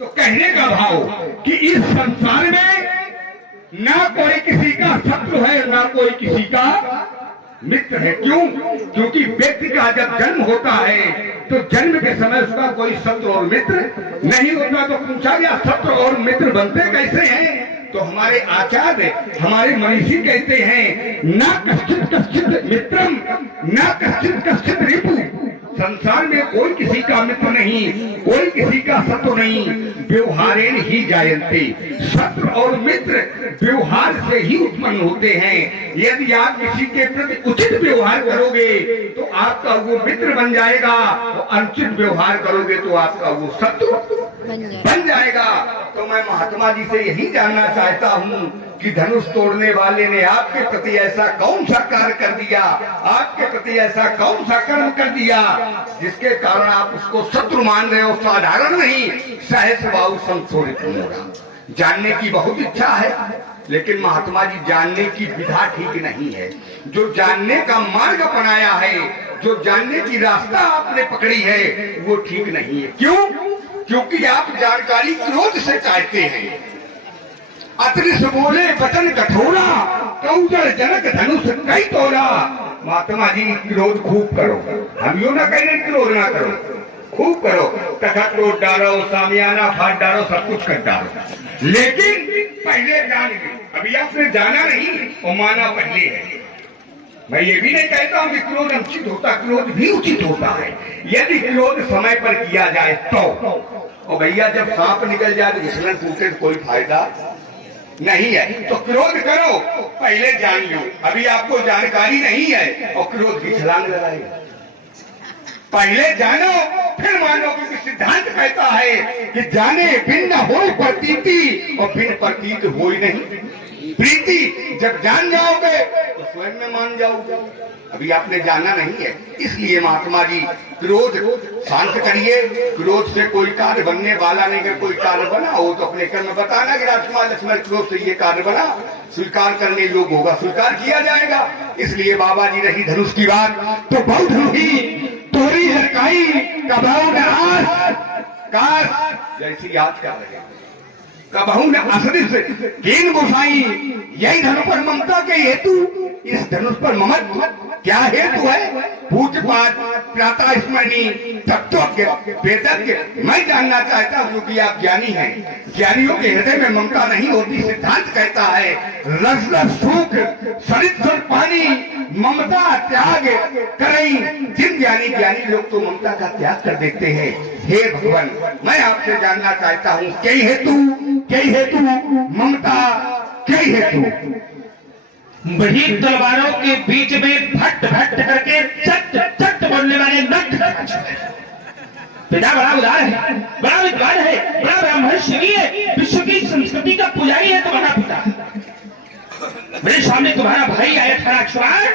तो कहने का भाव कि इस संसार में ना कोई किसी का शत्रु है, ना कोई किसी का मित्र है। क्यों? क्योंकि व्यक्ति का जब जन्म होता है तो जन्म के समय उसका कोई शत्रु और मित्र नहीं होता। तो पूछा गया शत्रु और मित्र बनते कैसे हैं? तो हमारे आचार्य, हमारे मनीषी कहते हैं, ना कश्चित कश्चित मित्रम, ना कश्चित कश्चित रिपु। संसार में कोई किसी का मित्र नहीं, कोई किसी का शत्रु नहीं, व्यवहारेण ही जायन्ते। शत्रु और मित्र व्यवहार से ही उत्पन्न होते हैं। यदि आप किसी के प्रति उचित व्यवहार करोगे तो आपका वो मित्र बन जाएगा, और अनुचित व्यवहार करोगे तो आपका वो शत्रु बन जाएगा। तो मैं महात्मा जी से यही जानना चाहता हूँ कि धनुष तोड़ने वाले ने आपके प्रति ऐसा कौन सा कार्य कर दिया, आपके प्रति ऐसा कौन सा कर्म कर दिया जिसके कारण आप उसको शत्रु मान रहे हो? साधारण नहीं, सहस्रबाहु संशोधित मोरा। जानने की बहुत इच्छा है, लेकिन महात्मा जी जानने की विधा ठीक नहीं है। जो जानने का मार्ग अपनाया है, जो जानने की रास्ता आपने पकड़ी है, वो ठीक नहीं है। क्यों? क्योंकि आप जानकारी क्रोध से चाहते हैं। अतृष बोले वचन कठोरा, कौजल जनक धनुष कई तोड़ा। महात्मा जी क्रोध खूब करो, हम यो ना कह रहे क्रोध ना करो, खूब करो, तखत तोड़ डालो, सामियाना फाड़ डालो, सब कुछ कर डालो, लेकिन पहले जान लो। अभी आपने जाना नहीं और माना पहले है। मैं ये भी नहीं कहता हूँ कि क्रोध अनुचित होता, क्रोध भी उचित होता है यदि क्रोध समय पर किया जाए तो। और भैया जब सांप निकल जाए तो विचलन टूटे कोई फायदा नहीं है। तो क्रोध करो, पहले जान लो। अभी आपको जानकारी नहीं है और क्रोध की छलांग लगाएगा। पहले जानो फिर मानो, क्योंकि सिद्धांत कहता है कि जाने बिन न होई प्रतीति और बिन प्रतीत होई नहीं प्रीति। जब जान जाओगे तो स्वयं में मान जाओगे। अभी आपने जाना नहीं है, इसलिए महात्मा जी क्रोध शांत करिए। क्रोध से कोई कार्य बनने वाला नहीं। अगर कोई कार्य बना हो तो अपने कर्म बताना कि राजकुमार लक्ष्मण क्रोध से ये कार्य बना, स्वीकार करने योग्य होगा, स्वीकार किया जाएगा। इसलिए बाबा जी रही धनुष की बात तो बहुत हुई तोरी हरकाई कबाऊ ने काश जैसी याद कर रहे हैं कबहू ने असरी से गेन गोसाई। यही धनुष पर ममता के हेतु, इस धनुष पर ममत्व क्या हेतु है? पूज्यपाठ, प्रातः स्मरणी, तत्वज्ञ, वेदज्ञ। मैं जानना चाहता हूँ क्योंकि आप ज्ञानी हैं। ज्ञानियों के हृदय में ममता नहीं होती। सिद्धांत कहता है रस रस सुख सरित सर पानी ममता त्याग करें। जिन ज्ञानी लोग तो ममता का त्याग कर देते हैं। हे भगवान, मैं आपसे जानना चाहता हूँ कई हेतु ममता, कई हेतु वही तलवारों के बीच में भट्ट भट्ट करके चट चट बोलने वाले नट। पिता बड़ा उदार है, बड़ा विद्वान है, बड़ा ब्रह्मर्षि है, विश्व की संस्कृति का पुजारी है तुम्हारा पिता। मेरे सामने तुम्हारा भाई आया था राजकुमार,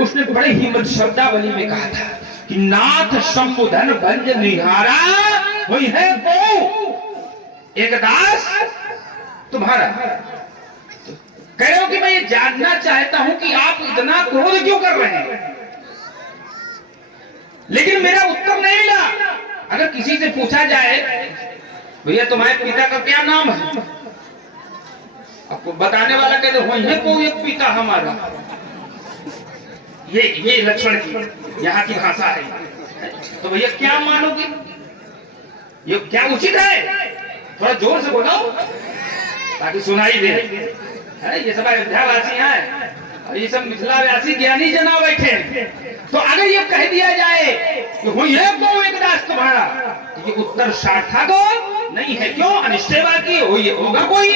उसने तो बड़े हिम्मत शब्दावली में कहा था कि नाथ शंभुधन भंज निहारा वही है वो एक दास तुम्हारा। कह रहे हो कि मैं ये जानना चाहता हूं कि आप इतना क्रोध क्यों कर रहे हैं, लेकिन मेरा उत्तर नहीं मिला। अगर किसी से पूछा जाए भैया तुम्हारे पिता का क्या नाम है, आपको बताने वाला कहते वही है कोई एक पिता हमारा। ये लक्षण की यहाँ की भाषा है। तो भैया क्या मानोगे, ये क्या उचित है? थोड़ा जोर से बोलो ताकि सुनाई दे। ये सब अयोध्यावासी हैं और ये सब मिथिलावासी ज्ञानी जना बैठे। तो अगर ये कह दिया जाए कि हुई है को एक दास तुम्हारा, तो ये उत्तर सार्थक नहीं है। क्यों? अनिश्चयवाद की होगा कोई।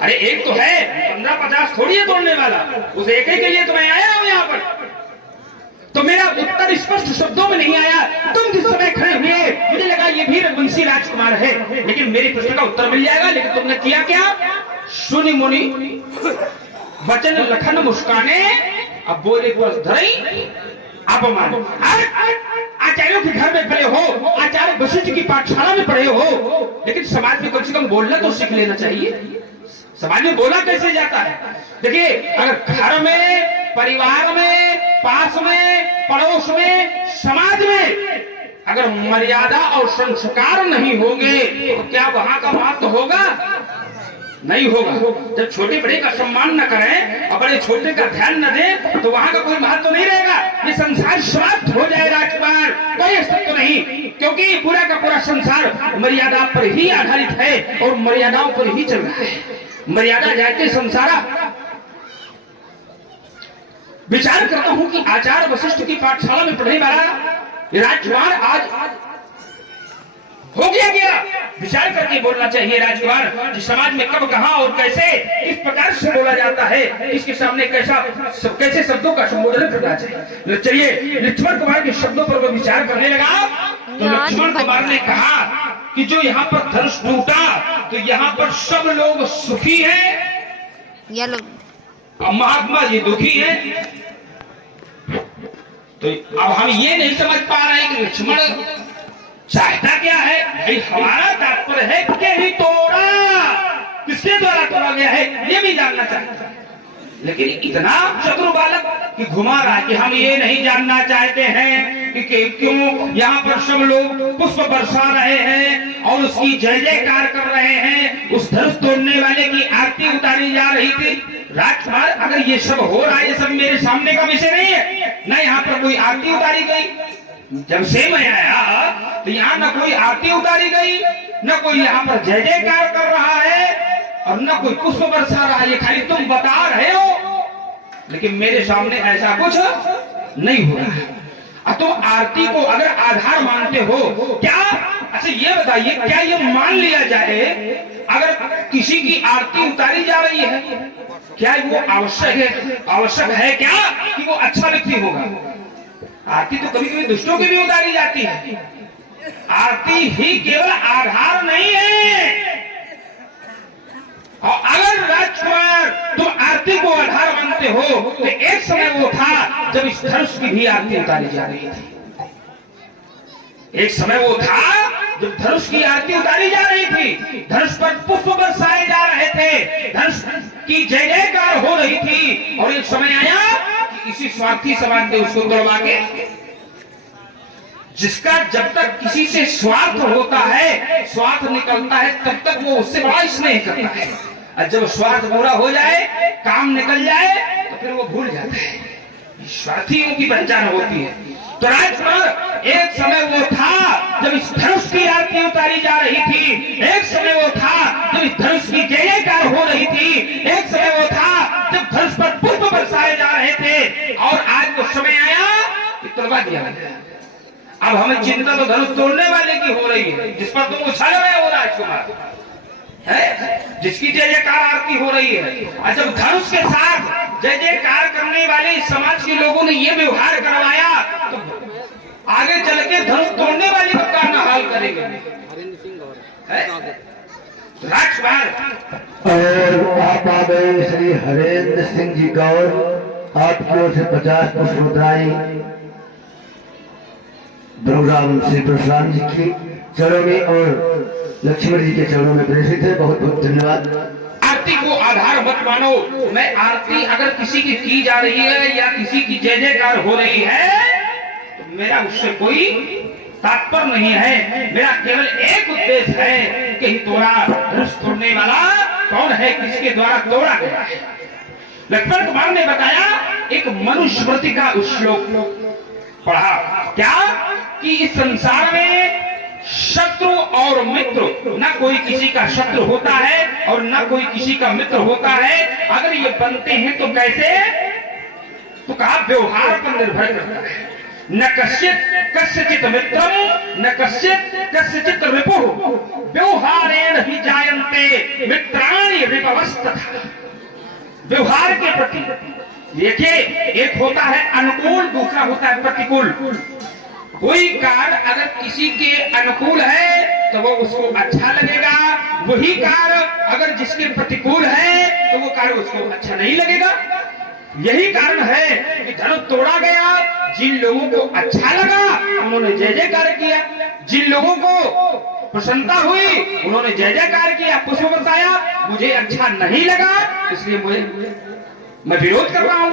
अरे एक तो है, 15-50 थोड़ी है तोड़ने वाला, उस एक के लिए तो मैं आया हूं यहाँ पर। तो मेरा उत्तर स्पष्ट शब्दों में नहीं आया। तुम जिस समय खड़े हुए मुझे लगा ये भी रघुवंशी राजकुमार है, लेकिन मेरे प्रश्न का उत्तर मिल जाएगा। लेकिन तुमने किया क्या? सुनि मुनि वचन लखन मुस्काने, अब बोले बस धरई अपमान। आचार्यों के घर में पढ़े हो, आचार्य वशिष्ठ की पाठशाला में पढ़े हो, लेकिन समाज में कम से कम बोलना तो सीख लेना चाहिए। समाज में बोला कैसे जाता है? देखिए, अगर घर में, परिवार में, पास में, पड़ोस में, समाज में अगर मर्यादा और संस्कार नहीं होंगे तो क्या वहां का महत्व होगा? नहीं होगा। जब छोटे बड़े का सम्मान न करें और बड़े छोटे का ध्यान न दें तो वहां का कोई महत्व नहीं रहेगा। ये संसार समाप्त हो जाए राजकुमार, कोई अस्तित्व नहीं, क्योंकि पूरा का पूरा संसार मर्यादा पर ही आधारित है और मर्यादाओं पर ही चल रहा है। मर्यादा जाते संसारा। विचार करता हूं कि आचार्य वशिष्ठ की पाठशाला में पढ़ने वाला राजकुमार आज हो गया। विचार करके बोलना चाहिए राजकुमार, जिस समाज में कब कहां और कैसे किस प्रकार से बोला जाता है, इसके सामने कैसे शब्दों का संबोधन करना चाहिए। चलिए लक्ष्मण कुमार के शब्दों पर वो विचार करने लगा तो लक्ष्मण कुमार ने कहा कि जो यहाँ पर धनुष टूटा तो यहाँ पर सब लोग सुखी हैं और महात्मा जी दुखी हैं। तो अब हम ये नहीं समझ पा रहे हैं कि लक्ष्मण चाहता क्या है। भाई हमारा तात्पर्य है कि ही तोड़ा, किसके द्वारा तोड़ा गया है ये भी जानना चाहता है। लेकिन इतना चतुर बालक कि घुमा रहा कि हम ये नहीं जानना चाहते हैं कि क्यों यहाँ पर सब लोग पुष्प बरसा रहे हैं और उसकी जय जयकार कर रहे हैं। उस धनुष तोड़ने वाले की आरती उतारी जा रही थी। राजकुमार अगर ये सब हो रहा है, ये सब मेरे सामने का विषय नहीं है। न यहाँ पर कोई आरती उतारी गई, जब से मैं आया तो यहाँ न कोई आरती उतारी गई, न कोई यहाँ पर जय जयकार कर रहा है और न कोई पुष्प बरसा रहा है। ये खाली तुम बता रहे हो, लेकिन मेरे सामने ऐसा कुछ नहीं हो रहा है। तुम आरती को अगर आधार मानते हो क्या? अच्छा ये बताइए, क्या ये मान लिया जाए अगर किसी की आरती उतारी जा रही है, क्या वो आवश्यक है क्या कि वो अच्छा व्यक्ति होगा? आरती तो कभी कभी दुष्टों की भी उतारी जाती है। आरती ही केवल आधार नहीं है। और अगर राजकुमार तुम आरती को आधार मानते हो तो एक समय वो था जब इस धनुष की भी आरती उतारी जा रही थी। एक समय वो था जब धनुष की आरती उतारी जा रही थी, धनुष पर पुष्प बरसाए जा रहे थे, धनुष की जय जयकार हो रही थी। और एक समय आया कि इसी स्वार्थी समाज ने उसको तोड़वा के, जिसका जब तक किसी से स्वार्थ होता है, स्वार्थ निकलता है, तब तक वो उससे बड़ा स्नेह करता है। और जब स्वार्थ पूरा हो जाए, काम निकल जाए, तो फिर वो भूल जाता है। स्वार्थियों की पहचान होती है। तो राजकुमार एक समय वो था जब इस धनुष की आरती उतारी जा रही थी, एक समय वो था जब इस धनुष की जय जयकार हो रही थी, एक समय वो था जब धनुष पर पुष्प बरसाए जा रहे थे। और आज वो समय आया कि तोड़वा दिया गया। अब हमें चिंता तो धनुष तोड़ने वाले की हो रही है, जिस पर तुम उछल रहे हो राजकुमार, है जिसकी जय जयकार आरती हो रही है। और जब धनुष के साथ जय जयकार करने वाले इस समाज के लोगों ने ये व्यवहार करवाया तो आगे चल के धनुष तोड़ने वाले को क्या हाल करेंगे? राजकुमार और आप आ गए श्री हरेंद्र सिंह जी गौर, आपकी ओर से 50 पुष्प मुद्राएं प्रोग्राम श्री प्रशांत जी की चरणों में और लक्ष्मण जी के चरणों में प्रेषित है। बहुत बहुत धन्यवाद। आरती को आधार मत मानो। मैं आरती अगर किसी की जा रही है या किसी की जय जयकार हो रही है तो मेरा उससे कोई तात्पर्य नहीं है। मेरा केवल एक उद्देश्य है कि तोड़ा धनुष तोड़ने वाला कौन है, किसके द्वारा तोड़ा गया है। लक्ष्मण कुमार ने बताया एक मनुस्मृति का श्लोक पढ़ा, क्या कि इस संसार में शत्रु और मित्र, न कोई किसी का शत्रु होता है और न कोई किसी का मित्र होता है। अगर ये बनते हैं तो कैसे? तो कहा व्यवहार पर निर्भर करता है। न कस्यचित मित्रम न कस्यचित रिपुः व्यवहारेण ही जायन्ते मित्राणि रिपवस्तथा। व्यवहार के प्रति देखिए, एक होता है अनुकूल, दूसरा होता है प्रतिकूल। कोई कार्य अगर किसी के अनुकूल है तो वो उसको अच्छा लगेगा, वही कार्य अगर जिसके प्रतिकूल है तो वो कार्य उसको अच्छा नहीं लगेगा। यही कारण है कि धनुष तोड़ा गया। जिन लोगों को अच्छा लगा उन्होंने जय जयकार किया, जिन लोगों को प्रसन्नता हुई उन्होंने जय जयकार किया, पुष्प बरसाया। मुझे अच्छा नहीं लगा इसलिए मैं विरोध कर रहा हूं।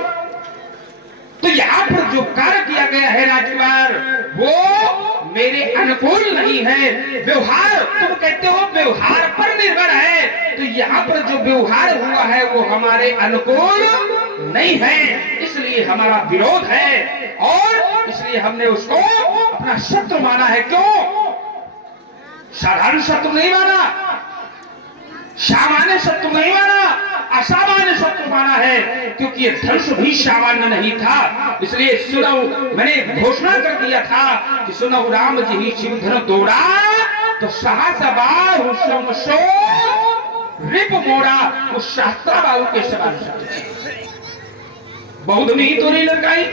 तो यहाँ पर जो कार्य किया गया है राजकुमार, वो मेरे अनुकूल नहीं है। व्यवहार तुम कहते हो व्यवहार पर निर्भर है, तो यहाँ पर जो व्यवहार हुआ है वो हमारे अनुकूल नहीं है, इसलिए हमारा विरोध है और इसलिए हमने उसको अपना शत्रु माना है। क्यों? साधारण शत्रु नहीं माना, सामान्य शत्रु नहीं माना, असामान्य शत्रु माना है, क्योंकि ये धनुष भी सामान्य नहीं था। इसलिए सुनो, मैंने घोषणा कर दिया था कि सुनो राम जी ही शिव धनु तोड़ा, तो सहसा बाहु समसो रिप मोड़ा, उस शास्त्रा बाहु के समान बहुत नहीं तोड़ी लगाई।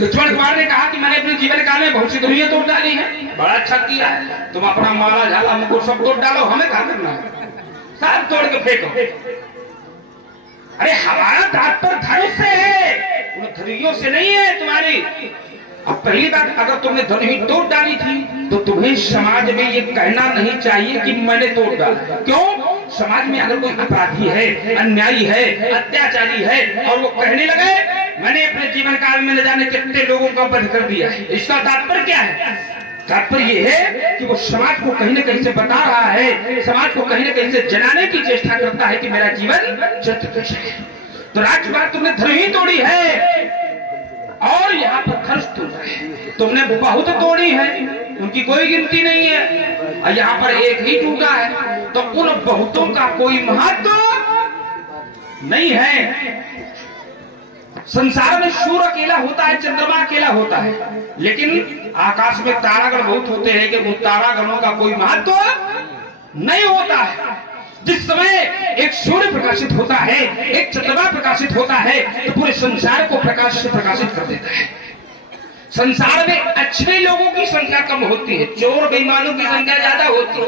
लक्ष्मण कुमार ने कहा कि मैंने अपने जीवन काल में बहुत सी दुनिया तोड़ डाली है। बड़ा अच्छा किया है, तुम अपना माला झाला मुकुट सब तोड़ डालो, हमें क्या करना है, सब तोड़ के फेंको। अरे हमारा तात्पर्य धनुष से है, उन धनुषों से नहीं है तुम्हारी। अब पहली बात, अगर तुमने धनुष ही तोड़ डाली थी तो तुम्हें समाज में ये कहना नहीं चाहिए कि मैंने तोड़ डाला। क्यों? समाज में अगर कोई अपराधी है, अन्यायी है, अत्याचारी है और वो कहने लगे मैंने अपने जीवन काल में न जाने कितने लोगों का वध कर दिया है, इसका तात्पर्य क्या है? तात्पर्य ये है कि वो समाज को कहीं न कहीं से बता रहा है, समाज को कहीं न कहीं से जनाने की चेष्टा करता है कि मेरा जीवन चरित्र कैसा है। तो राजकुमार तुमने धनुष ही तोड़ी है और यहाँ पर धनुष तोड़ा है, तुमने बहुत तोड़ी है, उनकी कोई गिनती नहीं है, और यहाँ पर एक ही टूटा है, तो उन बहुतों का कोई महत्व नहीं है। संसार में सूर्य अकेला होता है, चंद्रमा अकेला होता है, लेकिन आकाश में तारागण बहुत होते हैं कि उन तारागणों का कोई महत्व नहीं होता है। जिस समय एक सूर्य प्रकाशित होता है, एक चंद्रमा प्रकाशित होता है, तो पूरे संसार को प्रकाश से प्रकाशित कर देता है। संसार में अच्छे लोगों की संख्या कम होती है, चोर बेईमानों की संख्या ज्यादा होती है।